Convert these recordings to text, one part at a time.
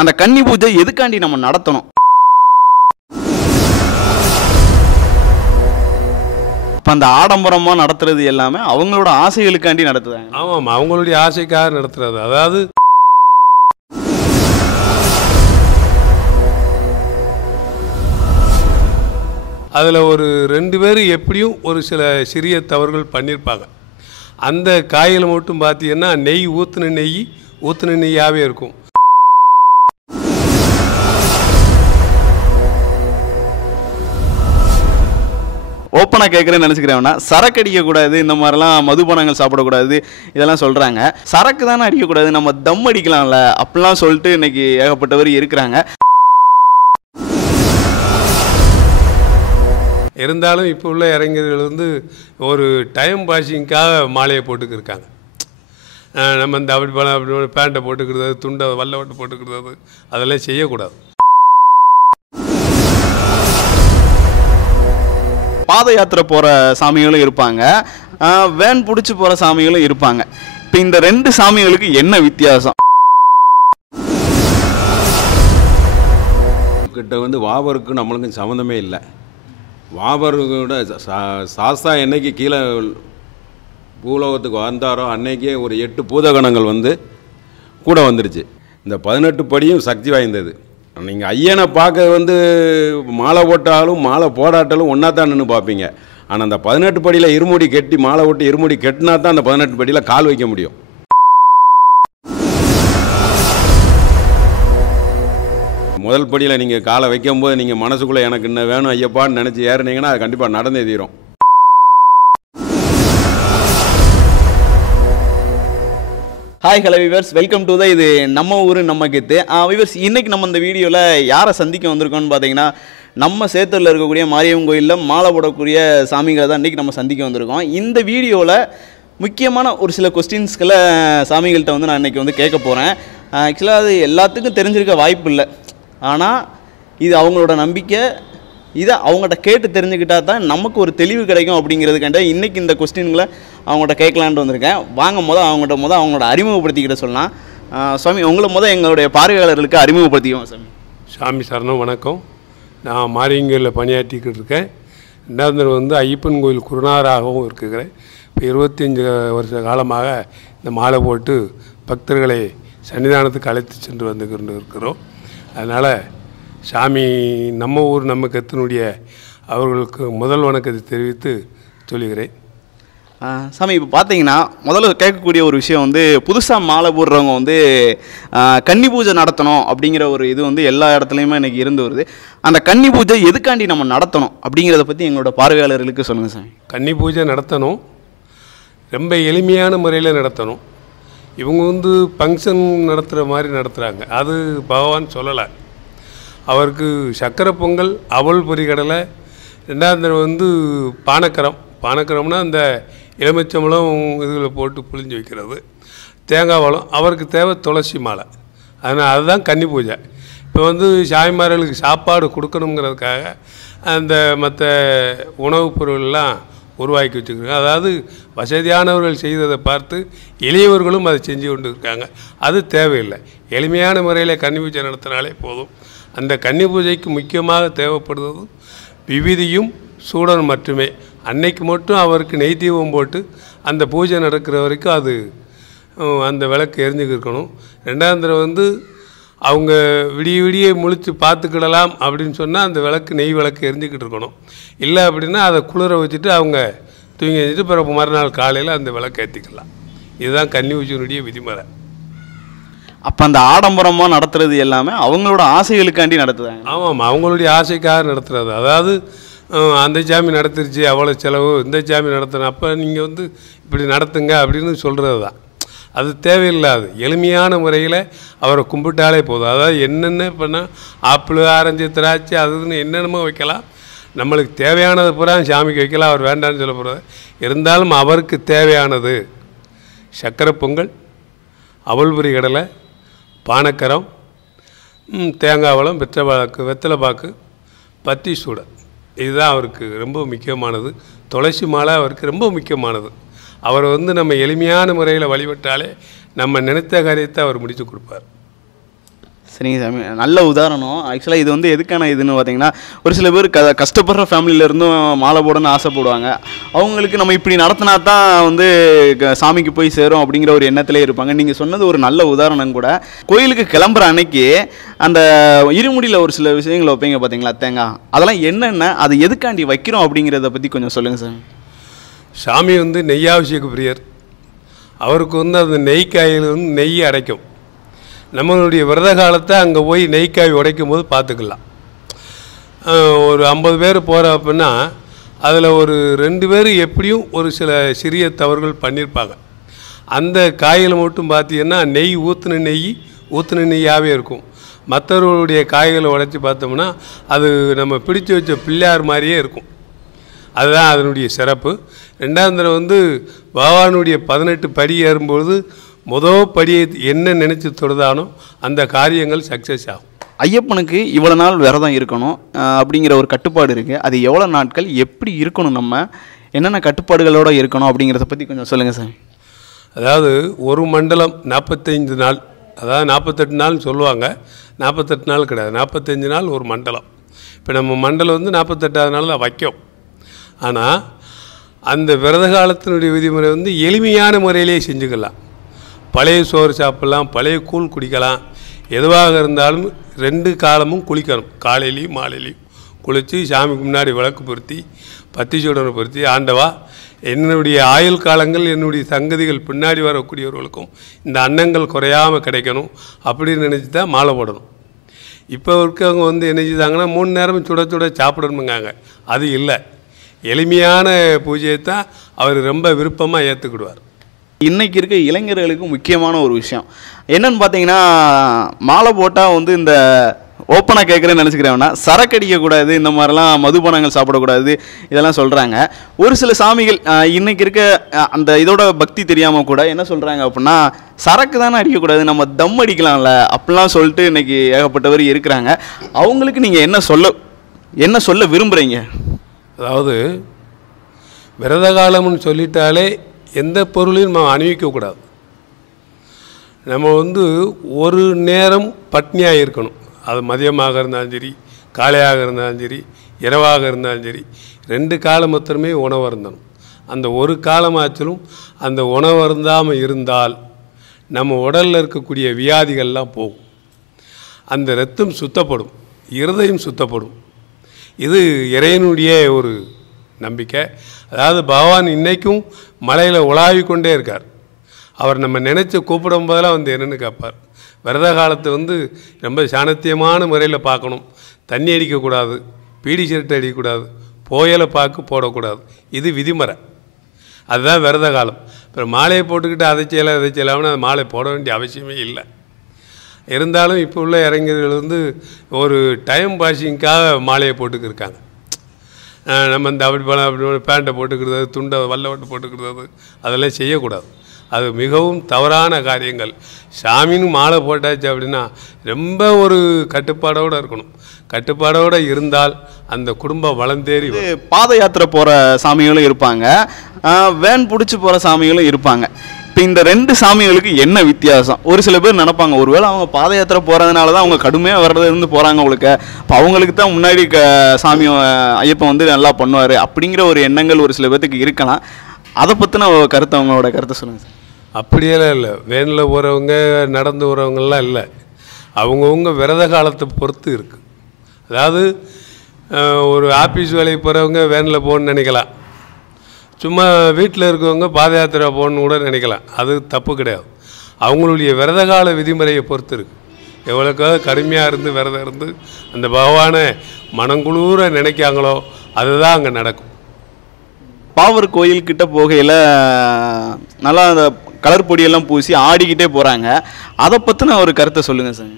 அந்த கன்னி பூஜை எதுக்காண்டி நம்ம நடத்தணும்? இப்போ அந்த ஆடம்பரமாக நடத்துறது எல்லாமே அவங்களோட ஆசைகளுக்காண்டி நடத்துறாங்க. ஆமாம், அவங்களுடைய ஆசைக்காக நடத்துறது. அதாவது அதில் ஒரு 2 பேர் எப்படியும் ஒரு சில சிறிய தவறுகள் பண்ணியிருப்பாங்க. அந்த காயில் மட்டும் பார்த்தீங்கன்னா நெய் ஊற்றின நெய்யாகவே இருக்கும். ஓப்பனாக கேட்குறேன்னு நினச்சிக்கிறேன்னா, சரக்கு அடிக்கக்கூடாது, இந்த மாதிரிலாம் மதுபானங்கள் சாப்பிடக்கூடாது, இதெல்லாம் சொல்கிறாங்க. சரக்கு தானே அடிக்கக்கூடாது, நம்ம தம் அடிக்கலாம்ல அப்படிலாம் சொல்லிட்டு இன்னைக்கு ஏகப்பட்டவர் இருக்கிறாங்க. இருந்தாலும் இப்போ உள்ள இளைஞர்கள் வந்து ஒரு டைம் பாஸிங்காக மாலையை போட்டுக்கிருக்காங்க. நம்ம இந்த அப்படி பேண்ட்டை போட்டுக்கிறது, துண்டை வல்லவட்டை போட்டுக்கிறது, அதெல்லாம் செய்யக்கூடாது. பாத யாத்திரை போகிற சாமிகளும் இருப்பாங்க, வேன் பிடிச்சி போகிற சாமிகளும் இருப்பாங்க. இப்போ இந்த 2 சாமிகளுக்கு என்ன வித்தியாசம்? கிட்ட வந்து வாபருக்கு நம்மளுக்கும் சம்மந்தமே இல்லை. வாபரோட சாஸ்தா என்னைக்கு கீழே பூலோகத்துக்கு வந்தாரோ அன்னைக்கே ஒரு 8 பூதகணங்கள் வந்து கூட வந்துருச்சு. இந்த 18 படியும் சக்தி வாய்ந்தது. நீங்கள் ஐயனை பார்க்க வந்து மாலை போட்டாலும் மாலை போடாட்டாலும் ஒன்றா தான் நின்று பார்ப்பீங்க. ஆனால் அந்த 18 படியில் இருமுடி கெட்டி மாலை போட்டு இருமுடி கெட்டினா தான் அந்த 18 படியில் கால் வைக்க முடியும். முதல் படியில் நீங்கள் காலை வைக்கும்போது நீங்கள் மனசுக்குள்ளே எனக்கு இன்னும் வேணும் ஐயப்பான்னு நினச்சி ஏறினீங்கன்னா அது கண்டிப்பாக நடந்தே தீரும். Hi hello viewers, welcome to இது நம்ம ஊர் நம்ம கெத்து. விவர்ஸ், இன்றைக்கி நம்ம இந்த வீடியோவில் யாரை சந்திக்க வந்திருக்கோம்னு பார்த்தீங்கன்னா, நம்ம சேத்தூரில் இருக்கக்கூடிய மாரியம்மன் கோயிலில் மாலை போடக்கூடிய சாமிகளை தான் இன்றைக்கி நம்ம சந்திக்க வந்திருக்கோம். இந்த வீடியோவில் முக்கியமான ஒரு சில கொஸ்டின்ஸ்களை சாமிகள்கிட்ட வந்து நான் இன்றைக்கி வந்து கேட்க போகிறேன். ஆக்சுவலாக அது எல்லாத்துக்கும் தெரிஞ்சிருக்க வாய்ப்பு இல்லை, ஆனால் இது அவங்களோட நம்பிக்கை. இதை அவங்கள்ட்ட கேட்டு தெரிஞ்சுக்கிட்டால் தான் நமக்கு ஒரு தெளிவு கிடைக்கும். அப்படிங்கிறதுக்காண்ட இன்றைக்கி இந்த கொஸ்டின்களை அவங்கள்ட்ட கேட்கலான்ட்டு வந்திருக்கேன். வாங்க அவங்களோட அறிமுகப்படுத்திக்கிட்ட சொல்லலாம். சுவாமி, உங்களை எங்களுடைய பார்வையாளர்களுக்கு அறிமுகப்படுத்திக்குவோம். சாமி சரணம், வணக்கம். நான் மாரியங்கோயிலில் பணியாற்றிக்கிட்டு இருக்கேன். 2வது வந்து ஐயப்பன் கோயில் குருநாதராகவும் இருக்கிறேன். இப்போ 25 வருஷ காலமாக இந்த மாலை போட்டு பக்தர்களை சன்னிதானத்துக்கு அழைத்து சென்று வந்துக்கிட்டு இருக்கிறோம். அதனால் சாமி நம்ம ஊர் நம்ம கத்தினுடைய அவர்களுக்கு முதல் வணக்கத்தை தெரிவித்து சொல்லுகிறேன். சாமி, இப்போ பார்த்தீங்கன்னா முதல்ல கேட்கக்கூடிய ஒரு விஷயம் வந்து, புதுசாக மாலை போடுறவங்க வந்து கன்னி பூஜை நடத்தணும் அப்படிங்கிற ஒரு இது வந்து எல்லா இடத்துலையுமே இன்றைக்கி இருந்து வருது. அந்த கன்னி பூஜை எதுக்காண்டி நம்ம நடத்தணும் அப்படிங்கிறத பற்றி எங்களோட பார்வையாளர்களுக்கு சொல்லுங்கள் சாமி. கன்னி பூஜை நடத்தணும், ரொம்ப எளிமையான முறையில் நடத்தணும். இவங்க வந்து ஃபங்க்ஷன் நடத்துகிற மாதிரி நடத்துகிறாங்க. அது பகவான் சொல்லலை. அவருக்கு சக்கரை பொங்கல், அவல் பொரிகடலை, 2வது வந்து பானக்கரம்னா அந்த எலுமிச்சம்பழம் இதில் போட்டு புளிஞ்சு வைக்கிறது, தேங்காய் பழம். அவருக்கு தேவை துளசி மாலை. அதனால் அதுதான் கன்னி பூஜை. இப்போ வந்து சாமிமார்களுக்கு சாப்பாடு கொடுக்கணுங்கிறதுக்காக அந்த மற்ற உணவுப் பொருள்லாம் உருவாக்கி வச்சுருக்காங்க. அதாவது வசதியானவர்கள் செய்ததை பார்த்து எளியவர்களும் அதை செஞ்சு கொண்டு இருக்காங்க. அது தேவையில்லை. எளிமையான முறையில் கன்னி பூஜை நடத்தினாலே போதும். அந்த கன்னி பூஜைக்கு முக்கியமாக தேவைப்படுவது விபூதியும் சூடனும் மட்டுமே. அன்னைக்கு மட்டும் அவருக்கு நெய் தீபம் போட்டு அந்த பூஜை நடக்கிற வரைக்கும் அது அந்த விளக்கு எரிஞ்சுக்கிருக்கணும். 2வது வந்து அவங்க விடிய முழித்து பார்த்துக்கிடலாம் அப்படின்னு சொன்னால் அந்த விளக்கு நெய் விளக்கு எரிஞ்சிக்கிட்டு இருக்கணும். இல்லை அப்படின்னா அதை குளிர வச்சுட்டு அவங்க தூங்கி வச்சுட்டு பிறகு மறுநாள் காலையில் அந்த விளக்கு ஏற்றிக்கலாம். இதுதான் கன்னி பூஜையினுடைய விதிமுறை. அப்போ அந்த ஆடம்பரமாக நடத்துறது எல்லாமே அவங்களோட ஆசைகளுக்காண்டி நடத்துகிறாங்க. ஆமாம், அவங்களுடைய ஆசைக்காக நடத்துகிறது. அதாவது அந்த சாமி நடத்திருச்சு அவ்வளோ செலவு, இந்த சாமி நடத்தணும், அப்போ நீங்கள் வந்து இப்படி நடத்துங்க அப்படின்னு சொல்கிறது தான். அது தேவையில்லாது. எளிமையான முறையில் அவரை கும்பிட்டாலே போதும். அதாவது என்னென்ன பண்ணால் ஆப்பிள், ஆரஞ்சு, திராட்சை அதுன்னு என்னென்னமோ வைக்கலாம். நம்மளுக்கு தேவையானது பூரா சாமிக்கு வைக்கலாம். அவர் வேண்டான்னு சொல்ல போகிறது. இருந்தாலும் அவருக்கு தேவையானது சக்கரை பொங்கல், அவல் பொரிகடலை, பானக்கரம், தேங்காய் பழம், வெத்தலை பாக்கு, பத்தி சூடை, இதுதான் அவருக்கு ரொம்ப முக்கியமானது. துளசி மாலை அவருக்கு ரொம்ப முக்கியமானது. அவரை வந்து நம்ம எளிமையான முறையில் வழிபட்டாலே நம்ம நினைத்த காரியத்தை அவர் முடித்து கொடுப்பார். சரிங்க சாமி, நல்ல உதாரணம். ஆக்சுவலாக இது வந்து எதுக்கான இதுன்னு பார்த்தீங்கன்னா, ஒரு சில பேர் கஷ்டப்படுற ஃபேமிலியிலேருந்தும் மாலை போடணும்னு ஆசைப்படுவாங்க. அவங்களுக்கு நம்ம இப்படி நடத்தினா தான் வந்து சாமிக்கு போய் சேரும் அப்படிங்கிற ஒரு எண்ணத்திலே இருப்பாங்க. நீங்கள் சொன்னது ஒரு நல்ல உதாரணம் கூட. கோயிலுக்கு கிளம்புற அன்னைக்கு அந்த இருமுடியில் ஒரு சில விஷயங்களை வைப்பீங்க பார்த்தீங்களா, தேங்காய், அதெல்லாம் என்னென்ன, அது எதுக்காண்டி வைக்கிறோம் அப்படிங்கிறத பற்றி கொஞ்சம் சொல்லுங்கள் சார். சாமி வந்து நெய்யாபிஷேக பிரியர். அவருக்கு வந்து அந்த நெய்க்காயில் வந்து நெய் அடைக்கும். நம்மளுடைய விரத காலத்தை அங்கே போய் நெய்க்காய் உடைக்கும் போது பார்த்துக்கலாம். ஒரு 50 பேர் போகிற அப்படின்னா அதில் ஒரு 2 பேர் எப்படியும் ஒரு சில சிறிய தவறுகள் பண்ணியிருப்பாங்க. அந்த காயில் மட்டும் பார்த்தீங்கன்னா நெய் ஊற்றின நெய்யாகவே இருக்கும். மற்றவர்களுடைய காய்களை உடைச்சி பார்த்தோம்னா அது நம்ம பிடிச்சி வச்ச பிள்ளையார் மாதிரியே இருக்கும். அதுதான் அதனுடைய சிறப்பு. 2ஆம் தடவை வந்து பகவானுடைய 18 படி ஏறும்பொழுது முதல் படியை என்ன நினச்சி தொடுதானோ அந்த காரியங்கள் சக்ஸஸ் ஆகும். ஐயப்பனுக்கு இவ்வளோ நாள் விரதம் இருக்கணும் அப்படிங்கிற ஒரு கட்டுப்பாடு இருக்குது. அது எவ்வளோ நாட்கள், எப்படி இருக்கணும், நம்ம என்னென்ன கட்டுப்பாடுகளோடு இருக்கணும் அப்படிங்கிறத பற்றி கொஞ்சம் சொல்லுங்கள் சார். அதாவது ஒரு மண்டலம் 45 நாள், அதாவது 48 நாள்னு சொல்லுவாங்க. 48 நாள் கிடையாது, 45 நாள் ஒரு மண்டலம். இப்போ நம்ம மண்டலம் வந்து 48ஆவது நாள் தான் வைக்கும். ஆனால் அந்த விரத காலத்தினுடைய விதிமுறை வந்து எளிமையான முறையிலே செஞ்சுக்கலாம். பழைய சோறு சாப்பிட்லாம், பழைய கூழ் குடிக்கலாம். எதுவாக இருந்தாலும் 2 காலமும் குளிக்கணும். காலையிலையும் மாலையிலையும் குளித்து சாமிக்கு முன்னாடி விளக்கு பொருத்தி பத்தி சூடனை பொருத்தி, ஆண்டவா என்னுடைய ஆயுள் காலங்கள் என்னுடைய சங்கதிகள் பின்னாடி வரக்கூடியவர்களுக்கும் இந்த அன்னங்கள் குறையாமல் கிடைக்கணும் அப்படின்னு நினச்சி தான் மாலை போடணும். இப்போ இருக்கவங்க வந்து என்ன செய்தாங்கன்னா 3 நேரமும் சுட சுட சாப்பிடணுங்காங்க. அது இல்லை, எளிமையான பூஜையை தான் அவர் ரொம்ப விருப்பமாக ஏற்றுக்கிடுவார். இன்றைக்கி இருக்க இளைஞர்களுக்கு முக்கியமான ஒரு விஷயம் என்னன்னு பார்த்தீங்கன்னா, மாலை போட்டால் வந்து இந்த ஓப்பனாக கேட்குறேன்னு நினச்சிக்கிறேன்னா சரக்கு அடிக்கக்கூடாது, இந்த மாதிரிலாம் மதுபானங்கள் சாப்பிடக்கூடாது, இதெல்லாம் சொல்கிறாங்க. ஒரு சில சாமிகள் இன்றைக்கி இருக்க அந்த இதோட பக்தி தெரியாமல் கூட என்ன சொல்கிறாங்க அப்படின்னா, சரக்கு தானே அடிக்கக்கூடாது, நம்ம தம் அடிக்கலாம்ல அப்படிலாம் சொல்லிட்டு இன்றைக்கி ஏகப்பட்டவர் இருக்கிறாங்க. அவங்களுக்கு நீங்கள் என்ன சொல்ல விரும்புகிறீங்க? அதாவது விரத காலம்னு சொல்லிட்டாலே எந்த பொருளையும் நம்ம அணிவிக்கக்கூடாது. நம்ம வந்து ஒரு நேரம் பட்னியாக இருக்கணும். அது மதியமாக இருந்தாலும் சரி, காலையாக இருந்தாலும் சரி, இரவாக இருந்தாலும் சரி, 2 காலம் மாத்திரமே உணவு இருந்தணும். அந்த ஒரு காலமாச்சலும் அந்த உணவு அருந்தாமல் இருந்தால் நம்ம உடலில் இருக்கக்கூடிய வியாதிகள்லாம் போகும். அந்த இரத்தம் சுத்தப்படும், இருதயம் சுத்தப்படும். இது இறைவனுடைய ஒரு நம்பிக்கை. அதாவது பகவான் இன்றைக்கும் மலையில் உலாவி கொண்டே இருக்கார். அவர் நம்ம நினச்சி கூப்பிடும் போதெல்லாம் வந்து என்னென்னு கேட்பார். விரத காலத்தை வந்து ரொம்ப சாணத்தியமான முறையில் பார்க்கணும். தண்ணி அடிக்கக்கூடாது, பீடி சிரட்டை அடிக்கக்கூடாது, புயலை பார்க்க போடக்கூடாது. இது விதிமுறை. அதுதான் விரத காலம். இப்போ மாலையை போட்டுக்கிட்டு அதை செய்யலாம்னு அது மாலை போட வேண்டிய அவசியமே இல்லை. இருந்தாலும் இப்போ உள்ள இளைஞர்கள் வந்து ஒரு டைம் பாஸிங்காக மாலையை போட்டுக்கிருக்காங்க. நம்ம இந்த அப்படி பேண்ட்டை போட்டுக்கிறது, துண்டை வல்லவட்டு போட்டுக்கிறது, அதெல்லாம் செய்யக்கூடாது. அது மிகவும் தவறான காரியங்கள். சாமின்னு மாலை போட்டாச்சு அப்படின்னா ரொம்ப ஒரு கட்டுப்பாடோடு இருக்கணும். கட்டுப்பாடோடு இருந்தால் அந்த குடும்பம் வளர்ந்தேறி பாத யாத்திரை போகிற சாமிகளும் இருப்பாங்க, வேன் பிடிச்சி போகிற சாமிகளும் இருப்பாங்க. இப்போ இந்த 2 சாமிகளுக்கு என்ன வித்தியாசம்? ஒரு சில பேர் நினைப்பாங்க, ஒருவேளை அவங்க பாத யாத்திரை போகிறதுனால தான் அவங்க கடுமையாக வர்றதுலேருந்து போகிறாங்க அவங்களுக்கு, இப்போ அவங்களுக்கு தான் முன்னாடி சாமி ஐயப்பன் வந்து நல்லா பண்ணுவார் அப்படிங்கிற ஒரு எண்ணங்கள் ஒரு சில பேர்த்துக்கு இருக்கலாம். அதை பற்றின கருத்தை, அவங்களோட கருத்தை சொல்லுங்கள் சார். அப்படியெல்லாம் இல்லை. வேனில் போகிறவங்க நடந்து போகிறவங்கெல்லாம் இல்லை. அவங்கவுங்க விரத காலத்தை பொறுத்து இருக்குது. அதாவது ஒரு ஆஃபீஸ் வேலைக்கு போகிறவங்க வேனில் போகணுன்னு நினைக்கலாம். சும்மா வீட்டில் இருக்கவங்க பாத யாத்திரை போகணுன்னு கூட நினைக்கலாம். அது தப்பு கிடையாது. அவங்களுடைய விரத கால விதிமுறையை பொறுத்து இருக்குது. எவ்வளோக்காவது கடுமையாக இருந்து விரதம் இருந்து அந்த பகவானை மனங்குளூர நினைக்காங்களோ அதுதான் அங்கே நடக்கும். பாவர் கோயில்கிட்ட போகையில் நல்லா அந்த கலர் பொடியெல்லாம் பூசி ஆடிக்கிட்டே போகிறாங்க. அதை பற்றின ஒரு கருத்தை சொல்லுங்கள் சார்.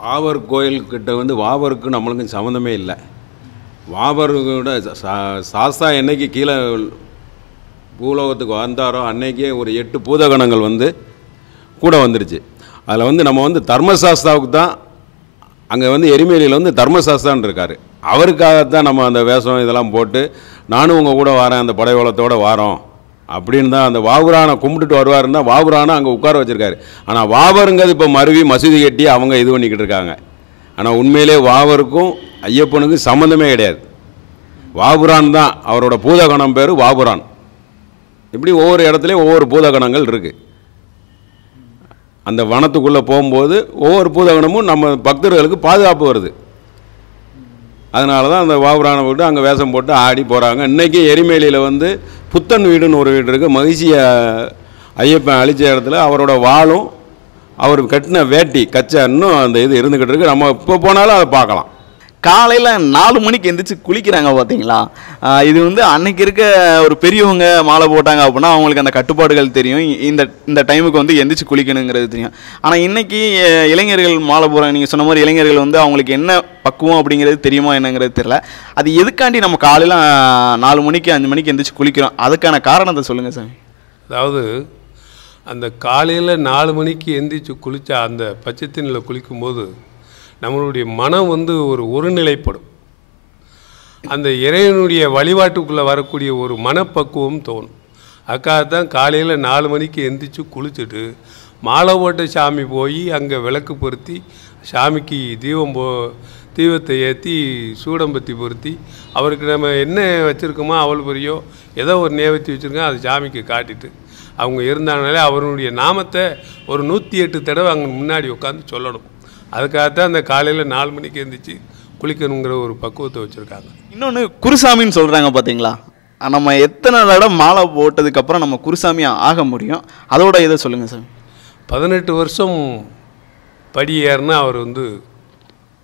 வாவர் கோயில்கிட்ட வந்து வாவருக்கு நம்மளுக்கும் சம்மந்தமே இல்லை. வாவரோட சாஸ்தா என்னைக்கு கீழே பூலோகத்துக்கு வந்தாரோ அன்னைக்கே ஒரு 8 பூதகணங்கள் வந்து கூட வந்துருச்சு. அதில் வந்து நம்ம வந்து தர்மசாஸ்தாவுக்கு தான் அங்கே வந்து எரிமேலியில் வந்து தர்மசாஸ்தான் இருக்கார். அவருக்காகத்தான் நம்ம அந்த வேஷம் இதெல்லாம் போட்டு நானும் உங்கள் கூட வரேன், அந்த படைவளத்தோடு வாரோம் அப்படின்னு தான் அந்த வாவுரானை கும்பிட்டுட்டு வருவாருன்னா வாவுரானை அங்கே உட்கார வச்சுருக்காரு. ஆனால் வாவருங்கிறது இப்போ மருவி மசூதி கட்டி அவங்க இது பண்ணிக்கிட்டு இருக்காங்க. ஆனால் உண்மையிலே வாவருக்கும் ஐயப்பனுக்கும் சம்மந்தமே கிடையாது. வாவுரான் தான் அவரோட பூதகணம் பேர் வாவுரான். இப்படி ஒவ்வொரு இடத்துலையும் ஒவ்வொரு பூதகணங்கள் இருக்குது. அந்த வனத்துக்குள்ளே போகும்போது ஒவ்வொரு பூதகணமும் நம்ம பக்தர்களுக்கு பாதுகாப்பு வருது. அதனால தான் அந்த வாவுரானை விட்டு அங்கே வேஷம் போட்டு ஆடி போகிறாங்க. இன்றைக்கி எரிமேலியில் வந்து புத்தன் வீடுன்னு ஒரு வீடு இருக்குது. மகிழ்ச்சியை ஐயப்பன் அழிச்ச இடத்துல அவரோட வாளும் அவர் கட்டின வேட்டி கச்சை இன்னும் அந்த இது இருந்துக்கிட்டு இருக்குது. நம்ம இப்போ போனாலும் அதை பார்க்கலாம். காலையில் 4 மணிக்கு எந்திரிச்சு குளிக்கிறாங்க பார்த்தீங்களா? இது வந்து அன்னைக்கு இருக்க ஒரு பெரியவங்க மாலை போட்டாங்க அப்படின்னா அவங்களுக்கு அந்த கட்டுப்பாடுகள் தெரியும். இந்த டைமுக்கு வந்து எந்திரிச்சு குளிக்கணுங்கிறது தெரியும். ஆனால் இன்னைக்கு இளைஞர்கள் மாலை போகிறாங்க. நீங்கள் சொன்ன மாதிரி இளைஞர்கள் வந்து அவங்களுக்கு என்ன பக்குவம் அப்படிங்கிறது தெரியுமா என்னங்கிறது தெரியல. அது எதுக்காண்டி நம்ம காலையில் 4 மணிக்கு 5 மணிக்கு எந்திரிச்சு குளிக்கிறோம்? அதுக்கான காரணத்தை சொல்லுங்கள் சாமி. அதாவது அந்த காலையில் 4 மணிக்கு எந்திரிச்சு குளித்தா அந்த பச்சை தண்ணியில் குளிக்கும்போது நம்மளுடைய மனம் வந்து ஒருநிலைப்படும். அந்த இறைவனுடைய வழிபாட்டுக்குள்ளே வரக்கூடிய ஒரு மனப்பக்குவம் தோணும். அதுக்காகத்தான் காலையில் 4 மணிக்கு எந்திரிச்சு குளிச்சுட்டு மாலை போட்ட சாமி போய் அங்கே விளக்கு பொருத்தி சாமிக்கு தீபத்தை ஏற்றி சூடம்பத்தி பொருத்தி அவருக்கு நம்ம என்ன வச்சுருக்கோமோ அவள் பெரியோ ஏதோ ஒரு நேவத்தி வச்சுருக்கோம் அது சாமிக்கு காட்டிட்டு அவங்க இருந்தாங்கனாலே அவருடைய நாமத்தை ஒரு 108 தடவை அங்கே முன்னாடி உட்காந்து சொல்லணும். அதுக்காகத்தான் அந்த காலையில் 4 மணிக்கு எழுந்திரிச்சு குளிக்கணுங்கிற ஒரு பக்குவத்தை வச்சுருக்காங்க. இன்னொன்று குருசாமின்னு சொல்கிறாங்க பார்த்தீங்களா? நம்ம எத்தனை தடவை மாலை போட்டதுக்கப்புறம் நம்ம குருசாமி ஆக முடியும்? அதோட இதை சொல்லுங்கள் சார். 18 வருஷம் படி ஏறினா அவர் வந்து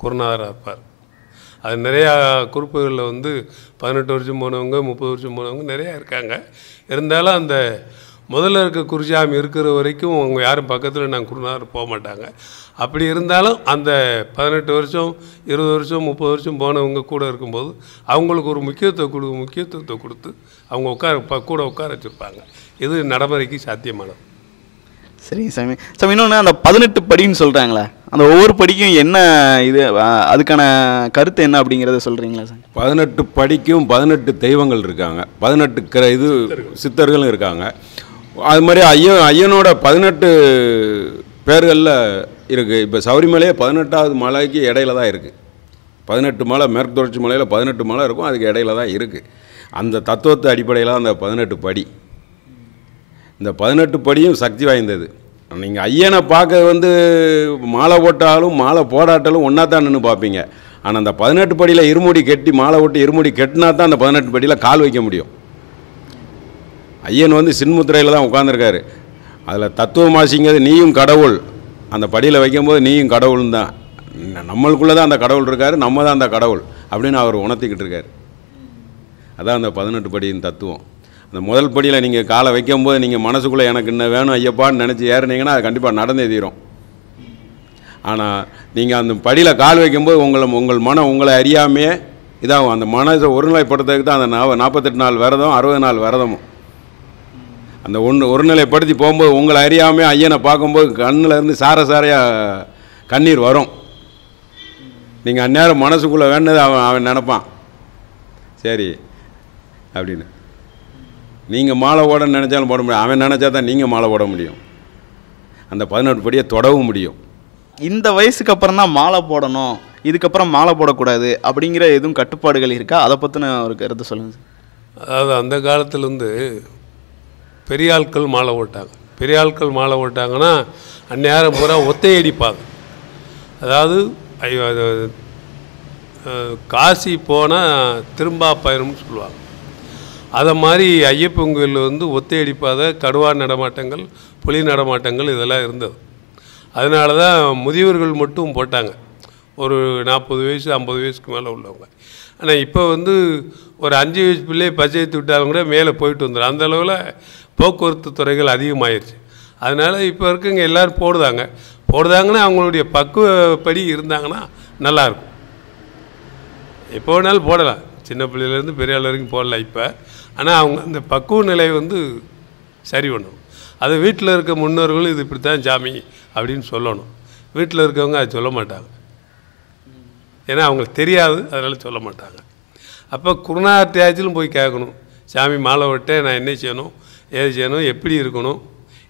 குருநாதராக இருப்பார். அது நிறையா குறிப்புகளில் வந்து 18 வருஷம் போனவங்க 30 வருஷம் போனவங்க நிறையா இருக்காங்க. இருந்தாலும் அந்த முதல்ல இருக்க குருசாமி இருக்கிற வரைக்கும் அவங்க யாரும் பக்கத்தில் நாங்கள் குருநாதர் போக மாட்டாங்க. அப்படி இருந்தாலும் அந்த 18 வருஷம் 20 வருஷம் 30 வருஷம் போனவங்க கூட இருக்கும்போது அவங்களுக்கு ஒரு முக்கியத்துவத்தை கொடுத்து அவங்க கூட உட்கார வச்சுருப்பாங்க. இது நடைமுறைக்கு சாத்தியமானது. சரிங்க சாமி. சாமி இன்னொன்று அந்த 18 படின்னு சொல்கிறாங்களே, அந்த ஒவ்வொரு படிக்கும் என்ன இது அதுக்கான கருத்து என்ன அப்படிங்கிறத சொல்கிறீங்களா சார்? 18 படிக்கும் 18 தெய்வங்கள் இருக்காங்க. 18 இது சித்தர்களும் இருக்காங்க. அது மாதிரி ஐயனோட 18 பேர்களில் இருக்குது. இப்போ சபரிமலையே 18வது மலைக்கு இடையில தான் இருக்குது. 18 மலை மேற்கு தொடர்ச்சி மலையில் 18 மலை இருக்கும், அதுக்கு இடையில தான் இருக்குது. அந்த தத்துவத்தை அடிப்படையில் அந்த 18 படி. இந்த 18 படியும் சக்தி வாய்ந்தது. நீங்கள் ஐயனை பார்க்க வந்து மாலை போட்டாலும் மாலை போடாட்டாலும் ஒன்றா தான் நின்று பார்ப்பீங்க. ஆனால் அந்த 18 படியில் இருமுடி கட்டி மாலை போட்டு இருமுடி கட்டினா தான் அந்த 18 படியில் கால் வைக்க முடியும். ஐயன் வந்து சின்முத்திரையில் தான் உட்காந்துருக்காரு. அதில் தத்துவமாசிங்கிறது நீயும் கடவுள், அந்த படியில் வைக்கும்போது நீயும் கடவுள்னு தான், நம்மளுக்குள்ளே தான் அந்த கடவுள் இருக்கார், நம்ம தான் அந்த கடவுள் அப்படின்னு அவர் உணர்த்திக்கிட்டு இருக்கார். அதான் அந்த 18 படியின் தத்துவம். அந்த முதல் படியில் நீங்கள் காலை வைக்கும்போது நீங்கள் மனசுக்குள்ளே எனக்கு இன்னும் வேணும் ஐயப்பான்னு நினச்சி ஏறினீங்கன்னா அது கண்டிப்பாக நடந்தே தீரும். ஆனால் நீங்கள் அந்த படியில் கால் வைக்கும்போது உங்கள் மனம் உங்களை அறியாமையே இதாகும். அந்த மனதை ஒருநிலைப்படுத்துறதுக்கு தான் அந்த 48 நாள் விரதம் 60 நாள் விரதமும். அந்த ஒருநிலைப்படுத்தி போகும்போது உங்களை அறியாமல் ஐயனை பார்க்கும்போது கண்ணில் இருந்து சாரையாக கண்ணீர் வரும். நீங்கள் அந்நேரம் மனசுக்குள்ளே வேண்டது அவன் நினப்பான் சரி அப்படின்னு. நீங்கள் மாலை போட நினச்சாலும் போட முடியும், அவன் நினச்சா தான் நீங்கள் மாலை போட முடியும். அந்த 18 படியை தொடவும் முடியும். இந்த வயசுக்கு அப்புறம் தான் மாலை போடணும், இதுக்கப்புறம் மாலை போடக்கூடாது அப்படிங்கிற எதுவும் கட்டுப்பாடுகள் இருக்கா? அதை பற்றின ஒரு கருத்தை சொல்லுங்கள் சார். அதாவது அந்த காலத்துலேருந்து பெரிய ஆட்கள் மாலை போட்டாங்க. பெரிய ஆட்கள் மாலை போட்டாங்கன்னா அந்நேரம் பூரா ஒத்தையடிப்பாங்க. அதாவது காசி போனால் திரும்பா பயணம்னு சொல்லுவாங்க. அதை மாதிரி ஐயப்பன் கோயிலில் வந்து ஒத்தையடிப்பாத கடுவா நடமாட்டங்கள் புலி நடமாட்டங்கள் இதெல்லாம் இருந்தது. அதனால தான் முதியவர்கள் மட்டும் போட்டாங்க, ஒரு 40 வயசு 50 வயசுக்கு மேலே உள்ளவங்க. ஆனால் இப்போ வந்து ஒரு 5 வயசு பிள்ளையை பச்சை விட்டாலும் கூட மேலே போயிட்டு வந்துடும். அந்த அளவில் போக்குவரத்து துறைகள் அதிகமாகிடுச்சு. அதனால் இப்போ இருக்கவங்க எல்லோரும் போடுதாங்கன்னா அவங்களுடைய பக்குவப்படி இருந்தாங்கன்னா நல்லாயிருக்கும். எப்போ வேணாலும் போடலாம், சின்ன பிள்ளையிலேருந்து பெரிய ஆள் வரைக்கும் போடலாம் இப்போ. ஆனால் அவங்க அந்த பக்குவ நிலை வந்து சரி பண்ணணும். அது வீட்டில் இருக்க முன்னோர்களும் இது இப்படி தான் சாமி அப்படின்னு சொல்லணும். வீட்டில் இருக்கவங்க அது சொல்ல மாட்டாங்க, ஏன்னா அவங்களுக்கு தெரியாது, அதனால் சொல்ல மாட்டாங்க. அப்போ குருநாதர் தியாகத்திலும் போய் கேட்கணும், சாமி மாலை விட்டேன் நான் என்ன செய்யணும், ஏது செய்யணும், எப்படி இருக்கணும்,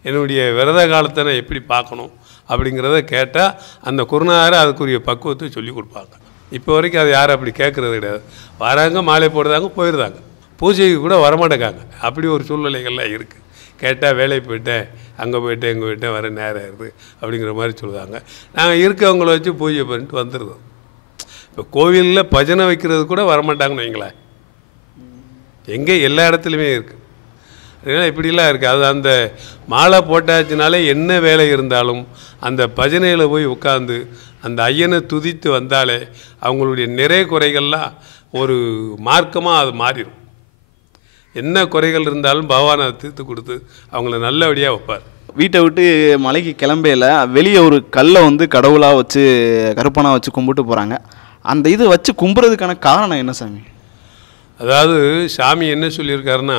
என்னுடைய விரத காலத்தை நான் எப்படி பார்க்கணும் அப்படிங்கிறத கேட்டால் அந்த குருநாதரை அதுக்குரிய பக்குவத்தை சொல்லி கொடுப்பாங்க. இப்போ வரைக்கும் அது யாரும் அப்படி கேட்குறது கிடையாது. வராங்க, மாலை போடுறாங்க, போயிடுறாங்க. பூஜைக்கு கூட வரமாட்டேங்காங்க. அப்படி ஒரு சூழ்நிலைகள்லாம் இருக்குது. கேட்டால் வேலைக்கு போயிட்டேன், அங்கே போயிட்டேன், இங்கே போயிட்டேன், வர நேரம் ஆயிடுது அப்படிங்கிற மாதிரி சொல்லுவாங்க. நாங்கள் இருக்கவங்கள வச்சு பூஜை பண்ணிட்டு வந்துடுறோம். இப்போ கோவிலில் பஜனை வைக்கிறது கூட வரமாட்டாங்கன்னு வைங்களேன். எங்கே எல்லா இடத்துலையுமே இருக்குது. அதனால் இப்படிலாம் இருக்குது. அது அந்த மாலை போட்டாச்சுனாலே என்ன வேலை இருந்தாலும் அந்த பஜனையில் போய் உட்காந்து அந்த ஐயனை துதித்து வந்தாலே அவங்களுடைய நிறை குறைகள்லாம் ஒரு மார்க்கமாக அது மாறிடும். என்ன குறைகள் இருந்தாலும் பகவான் அதை தீர்த்து கொடுத்து அவங்கள நல்லபடியாக வைப்பார். வீட்டை விட்டு மலைக்கு கிளம்பையில் வெளியே ஒரு கல்லை வந்து கடவுளாக வச்சு கருப்பனாக வச்சு கும்பிட்டு போகிறாங்க. அந்த இது வச்சு கும்புறதுக்கான காரணம் என்ன சாமி? அதாவது சாமி என்ன சொல்லியிருக்காருன்னா,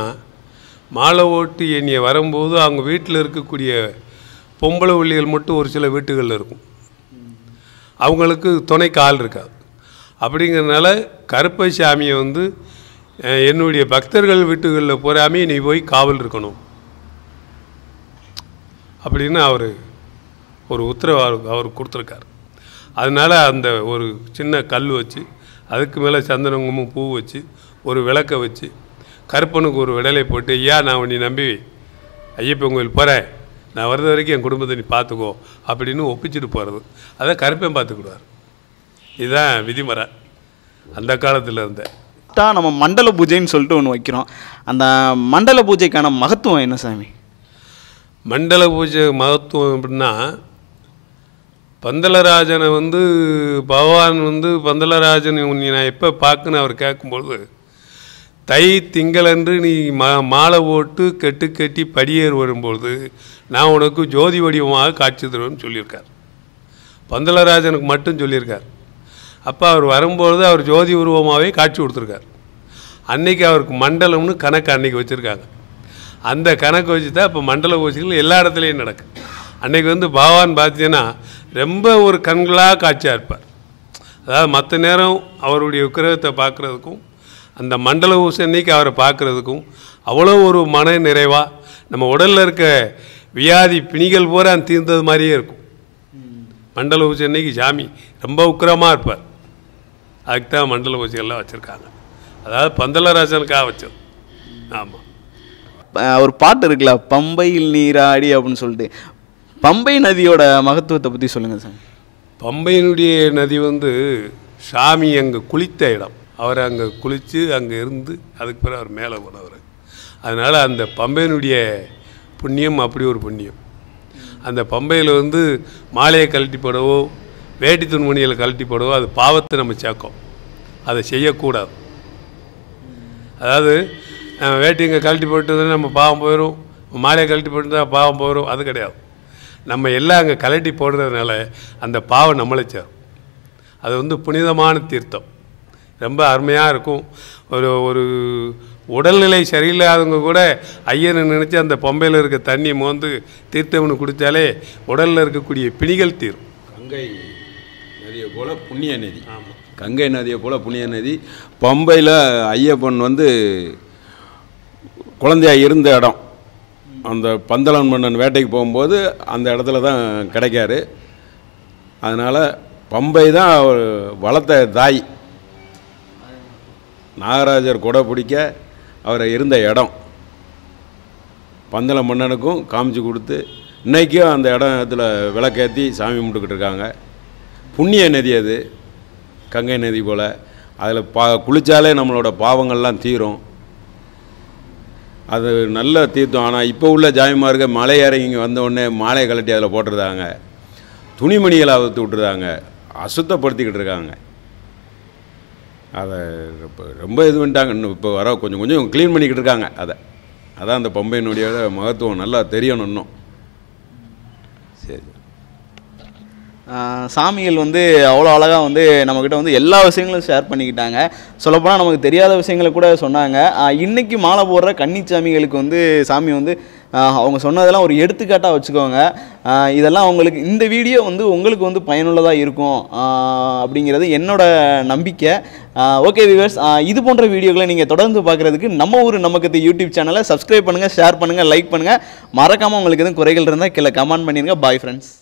மாலை ஓட்டு என்னைய வரும்போது அவங்க வீட்டில் இருக்கக்கூடிய பொம்பளை உள்ளிகள் மட்டும் ஒரு சில வீட்டுகளில் இருக்கும். அவங்களுக்கு துணைக்கு ஆள் இருக்காது. அப்படிங்கிறதுனால கருப்பை சாமியை வந்து என்னுடைய பக்தர்கள் வீட்டுகளில் போகாமே நீ போய் காவல் இருக்கணும் அப்படின்னு ஒரு உத்தரவு அவர் கொடுத்துருக்கார். அதனால் அந்த ஒரு சின்ன கல் வச்சு அதுக்கு மேலே சந்தனமும் பூ வச்சு ஒரு விளக்கை வச்சு கருப்பனுக்கு ஒரு விடலை போட்டு, ஐயா நான் உன்னை நம்பி ஐயப்பன் கோயில் போகிறேன், நான் வர்றது வரைக்கும் என் குடும்பத்தை நீ பார்த்துக்கோ அப்படின்னு ஒப்பிச்சுட்டு போகிறது. அதை கருப்பன் பார்த்துக்கிடுவார். இதுதான் விதிமுறை அந்த காலத்தில் இருந்த. நம்ம மண்டல பூஜைன்னு சொல்லிட்டு ஒன்று வைக்கிறோம். அந்த மண்டல பூஜைக்கான மகத்துவம் என்ன சாமி? மண்டல பூஜை மகத்துவம் எப்படின்னா, பந்தலராஜனை வந்து பகவான் வந்து பந்தலராஜன் உன்னை நான் எப்போ பார்க்குன்னு அவர் கேட்கும்பொழுது, தை திங்களன்று நீ மாலை போட்டு கட்டி படியேறு வரும்பொழுது நான் உனக்கு ஜோதி வடிவமாக காட்சி தருவேன்னு சொல்லியிருக்கார். பந்தலராஜனுக்கு மட்டும் சொல்லியிருக்கார். அப்போ அவர் வரும்பொழுது அவர் ஜோதி உருவமாகவே காட்சி கொடுத்துருக்கார். அன்றைக்கி அவருக்கு மண்டலம்னு கணக்கு அன்றைக்கி வச்சுருக்காங்க. அந்த கணக்கு வச்சு தான் இப்போ மண்டல பூஜைகள் எல்லா இடத்துலையும் நடக்கும். அன்றைக்கி வந்து பகவான் பார்த்தீங்கன்னா ரொம்ப ஒரு கண்களாக காட்சியாக இருப்பார். அதாவது மற்ற நேரம் அவருடைய விக்கிரகத்தை பார்க்குறதுக்கும் அந்த மண்டல பூஜை அன்றைக்கி அவரை பார்க்குறதுக்கும் அவ்வளோ ஒரு மன நிறைவாக நம்ம உடலில் இருக்க வியாதி பிணிகள் பூரா தீர்ந்தது மாதிரியே இருக்கும். மண்டல பூஜை அன்றைக்கி சாமி ரொம்ப உக்கிரமாக இருப்பார். அதுக்கு தான் மண்டல பூஜைகள்லாம் வச்சுருக்காங்க. அதாவது பந்தலராஜனுக்காக வச்சது. ஆமாம். ஒரு பாட்டு இருக்குல்ல, பம்பையில் நீராடி அப்படின்னு சொல்லிட்டு, பம்பை நதியோட மகத்துவத்தை பற்றி சொல்லுங்கள் சார். பம்பையினுடைய நதி வந்து சாமி அங்கே குளித்த இடம். அவர் அங்கே குளித்து அங்கே இருந்து அதுக்கு பிறகு அவர் மேலே போனவர். அதனால் அந்த பம்பையினுடைய புண்ணியம் அப்படி ஒரு புண்ணியம். அந்த பம்பையில் வந்து மாலையை கழட்டி போடவோ வேட்டி துணிமணிகளை கழட்டி போடவோ அது பாவத்தை நம்ம சேர்க்கும். அதை செய்யக்கூடாது. அதாவது வேட்டிங்க கழட்டி போட்டு நம்ம பாவம் போயிடும், மாலையை கழட்டி போட்டு பாவம் போயிடும், அது கிடையாது. நம்ம எல்லாம் அங்கே கழட்டி போடுறதுனால அந்த பாவம் நம்மளை சேரும். அது வந்து புனிதமான தீர்த்தம், ரொம்ப அருமையாக இருக்கும். ஒரு உடல்நிலை சரியில்லாதவங்க கூட ஐயனை நினச்சி அந்த பம்பையில் இருக்க தண்ணி மோந்து தீர்த்தம்னு குடித்தாலே உடலில் இருக்கக்கூடிய பிணிகள் தீரும். கங்கை நதியை போல் புண்ணிய நதி. ஆமாம், கங்கை நதியை போல் புண்ணிய நதி. பம்பையில் ஐயப்பன் வந்து குழந்தையாக இருந்த இடம். அந்த பந்தளன் மன்னன் வேட்டைக்கு போகும்போது அந்த இடத்துல தான் கிடைக்காரு. அதனால் பம்பை தான் அவர் வளர்த்த தாய். நாகராஜர் கொடை பிடிக்க அவரை இருந்த இடம் பந்தள மன்னனுக்கும் காமிச்சு கொடுத்து இன்றைக்கும் அந்த இடத்துல விளக்கேற்றி சாமி கும்பிட்டுக்கிட்டு இருக்காங்க. புண்ணிய நதி அது, கங்கை நதி போல். அதில் குளித்தாலே நம்மளோட பாவங்கள்லாம் தீரும். அது நல்ல தீர்த்தம். ஆனால் இப்போ உள்ள ஜாமிமார்க மலை இறங்கி இங்கே வந்தவுடனே மாலையை கழட்டி அதில் போட்டுருந்தாங்க, துணிமணிகளை அவுத்து விட்டுருந்தாங்க, அசுத்தப்படுத்திக்கிட்டு இருக்காங்க. அதை ரொம்ப இது பண்ணிட்டாங்க. இன்னும் இப்போ வர கொஞ்சம் கொஞ்சம் க்ளீன் பண்ணிக்கிட்டு இருக்காங்க. அதான் அந்த பம்பையினுடைய மகத்துவம் நல்லா தெரியணும் இன்னும். சரி, சாமிகள் வந்து அவ்வளோ அழகாக வந்து நம்மக்கிட்ட வந்து எல்லா விஷயங்களும் ஷேர் பண்ணிக்கிட்டாங்க. சொல்லப்போனால் நமக்கு தெரியாத விஷயங்களை கூட சொன்னாங்க. இன்றைக்கி மாலை போடுற கன்னிச்சாமிகளுக்கு வந்து சாமி வந்து அவங்க சொன்னதெல்லாம் ஒரு எடுத்துக்காட்டாக வச்சுக்கோங்க. இதெல்லாம் உங்களுக்கு இந்த வீடியோ வந்து உங்களுக்கு வந்து பயனுள்ளதாக இருக்கும் அப்படிங்கிறது என்னோட நம்பிக்கை. ஓகே வியூவர்ஸ், இது போன்ற வீடியோக்களை நீங்கள் தொடர்ந்து பார்க்குறதுக்கு நம்ம ஊர் நமக்கு யூடியூப் சேனலை சப்ஸ்கிரைப் பண்ணுங்கள், ஷேர் பண்ணுங்கள், லைக் பண்ணுங்கள். மறக்காமல் உங்களுக்கு எதுவும் குறைகள் இருந்தால் கீழே கமெண்ட் பண்ணிடுங்க. Bye friends.